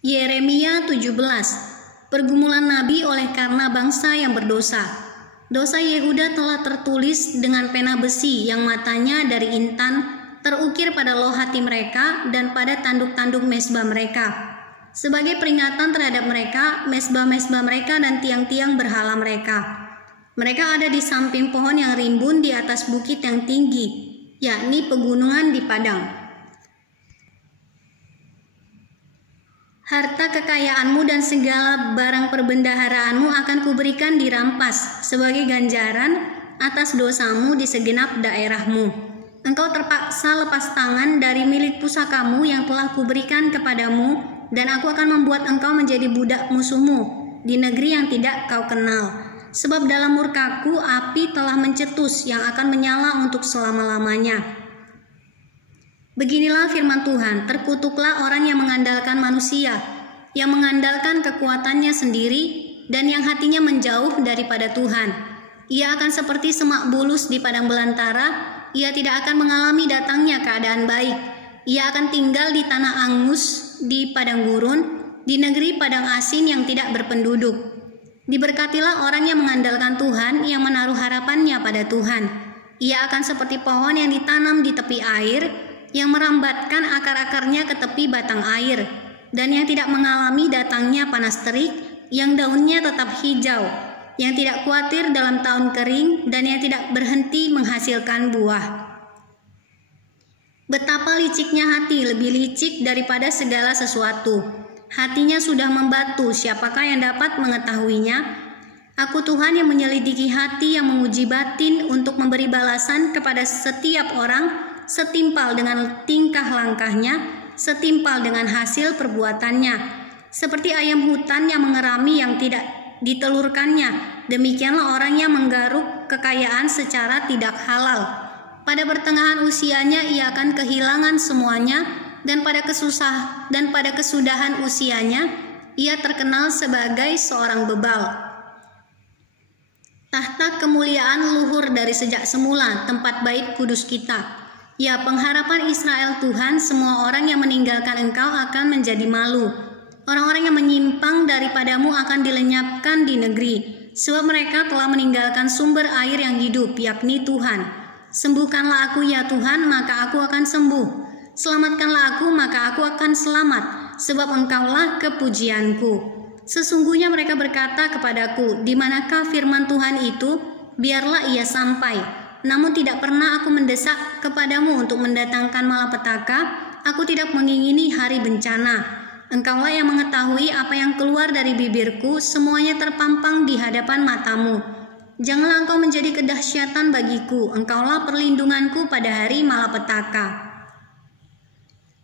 Yeremia 17. Pergumulan Nabi oleh karena bangsa yang berdosa. Dosa Yehuda telah tertulis dengan pena besi yang matanya dari intan, terukir pada loh hati mereka dan pada tanduk-tanduk mezbah mereka. Sebagai peringatan terhadap mereka, mezbah-mezbah mereka dan tiang-tiang berhala mereka. Mereka ada di samping pohon yang rimbun di atas bukit yang tinggi, yakni pegunungan di padang. Harta kekayaanmu dan segala barang perbendaharaanmu akan kuberikan dirampas sebagai ganjaran atas dosamu di segenap daerahmu. Engkau terpaksa lepas tangan dari milik pusakamu yang telah kuberikan kepadamu, dan aku akan membuat engkau menjadi budak musuhmu di negeri yang tidak kau kenal. Sebab dalam murkaku api telah mencetus yang akan menyala untuk selama-lamanya. Beginilah firman Tuhan, terkutuklah orang yang mengandalkan manusia, yang mengandalkan kekuatannya sendiri, dan yang hatinya menjauh daripada Tuhan. Ia akan seperti semak bulus di padang belantara, ia tidak akan mengalami datangnya keadaan baik. Ia akan tinggal di tanah angus, di padang gurun, di negeri padang asin yang tidak berpenduduk. Diberkatilah orang yang mengandalkan Tuhan, yang menaruh harapannya pada Tuhan. Ia akan seperti pohon yang ditanam di tepi air, yang merambatkan akar-akarnya ke tepi batang air, dan yang tidak mengalami datangnya panas terik, yang daunnya tetap hijau, yang tidak khawatir dalam tahun kering, dan yang tidak berhenti menghasilkan buah. Betapa liciknya hati, lebih licik daripada segala sesuatu. Hatinya sudah membatu, siapakah yang dapat mengetahuinya? Aku Tuhan yang menyelidiki hati, yang menguji batin untuk memberi balasan kepada setiap orang, setimpal dengan tingkah langkahnya, setimpal dengan hasil perbuatannya. Seperti ayam hutan yang mengerami yang tidak ditelurkannya, demikianlah orang yang menggaruk kekayaan secara tidak halal. Pada pertengahan usianya ia akan kehilangan semuanya, dan pada kesudahan usianya ia terkenal sebagai seorang bebal. Tahta kemuliaan luhur dari sejak semula, tempat bait kudus kita. Ya pengharapan Israel Tuhan, semua orang yang meninggalkan engkau akan menjadi malu. Orang-orang yang menyimpang daripadamu akan dilenyapkan di negeri, sebab mereka telah meninggalkan sumber air yang hidup, yakni Tuhan. Sembuhkanlah aku ya Tuhan, maka aku akan sembuh. Selamatkanlah aku, maka aku akan selamat, sebab engkaulah kepujianku. Sesungguhnya mereka berkata kepadaku, di manakah firman Tuhan itu? Biarlah ia sampai. Namun tidak pernah aku mendesak kepadamu untuk mendatangkan malapetaka, aku tidak mengingini hari bencana. Engkaulah yang mengetahui apa yang keluar dari bibirku, semuanya terpampang di hadapan matamu. Janganlah engkau menjadi kedahsyatan bagiku, engkaulah perlindunganku pada hari malapetaka.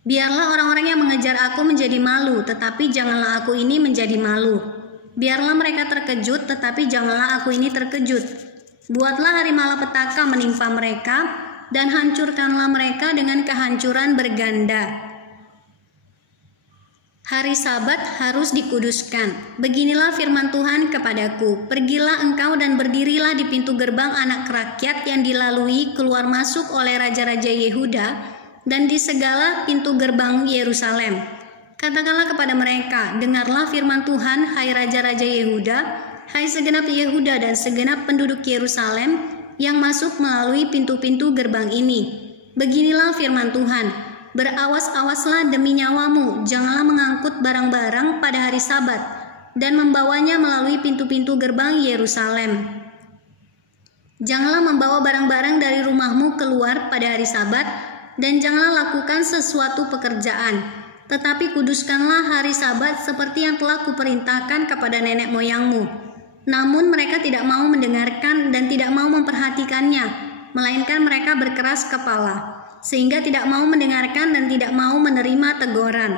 Biarlah orang-orang yang mengejar aku menjadi malu, tetapi janganlah aku ini menjadi malu. Biarlah mereka terkejut, tetapi janganlah aku ini terkejut. Buatlah hari malapetaka menimpa mereka, dan hancurkanlah mereka dengan kehancuran berganda. Hari Sabat harus dikuduskan. Beginilah firman Tuhan kepadaku, pergilah engkau dan berdirilah di pintu gerbang anak rakyat yang dilalui keluar masuk oleh raja-raja Yehuda, dan di segala pintu gerbang Yerusalem. Katakanlah kepada mereka, dengarlah firman Tuhan, hai raja-raja Yehuda, hai segenap Yehuda dan segenap penduduk Yerusalem yang masuk melalui pintu-pintu gerbang ini. Beginilah firman Tuhan, berawas-awaslah demi nyawamu, janganlah mengangkut barang-barang pada hari Sabat dan membawanya melalui pintu-pintu gerbang Yerusalem. Janganlah membawa barang-barang dari rumahmu keluar pada hari Sabat, dan janganlah lakukan sesuatu pekerjaan, tetapi kuduskanlah hari Sabat seperti yang telah kuperintahkan kepada nenek moyangmu. Namun mereka tidak mau mendengarkan dan tidak mau memperhatikannya, melainkan mereka berkeras kepala, sehingga tidak mau mendengarkan dan tidak mau menerima teguran.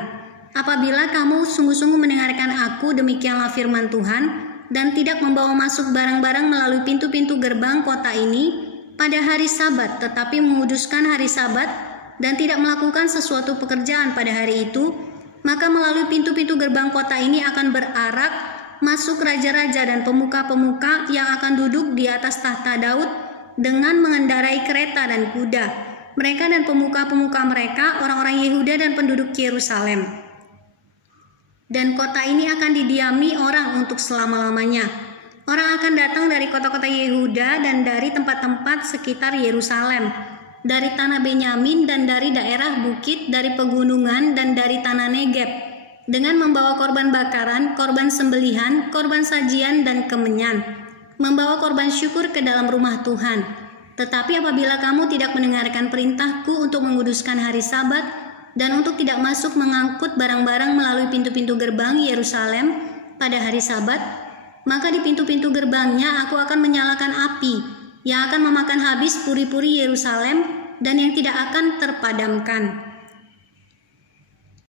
Apabila kamu sungguh-sungguh mendengarkan aku, demikianlah firman Tuhan, dan tidak membawa masuk barang-barang melalui pintu-pintu gerbang kota ini pada hari Sabat, tetapi menguduskan hari Sabat dan tidak melakukan sesuatu pekerjaan pada hari itu, maka melalui pintu-pintu gerbang kota ini akan berarak masuk raja-raja dan pemuka-pemuka yang akan duduk di atas tahta Daud dengan mengendarai kereta dan kuda. Mereka dan pemuka-pemuka mereka, orang-orang Yehuda dan penduduk Yerusalem. dan kota ini akan didiami orang untuk selama-lamanya. Orang akan datang dari kota-kota Yehuda dan dari tempat-tempat sekitar Yerusalem, dari tanah Benyamin dan dari daerah bukit, dari pegunungan dan dari tanah Negeb, dengan membawa korban bakaran, korban sembelihan, korban sajian dan kemenyan, membawa korban syukur ke dalam rumah Tuhan. Tetapi apabila kamu tidak mendengarkan perintahku untuk menguduskan hari Sabat dan untuk tidak masuk mengangkut barang-barang melalui pintu-pintu gerbang Yerusalem pada hari Sabat, maka di pintu-pintu gerbangnya aku akan menyalakan api yang akan memakan habis puri-puri Yerusalem dan yang tidak akan terpadamkan.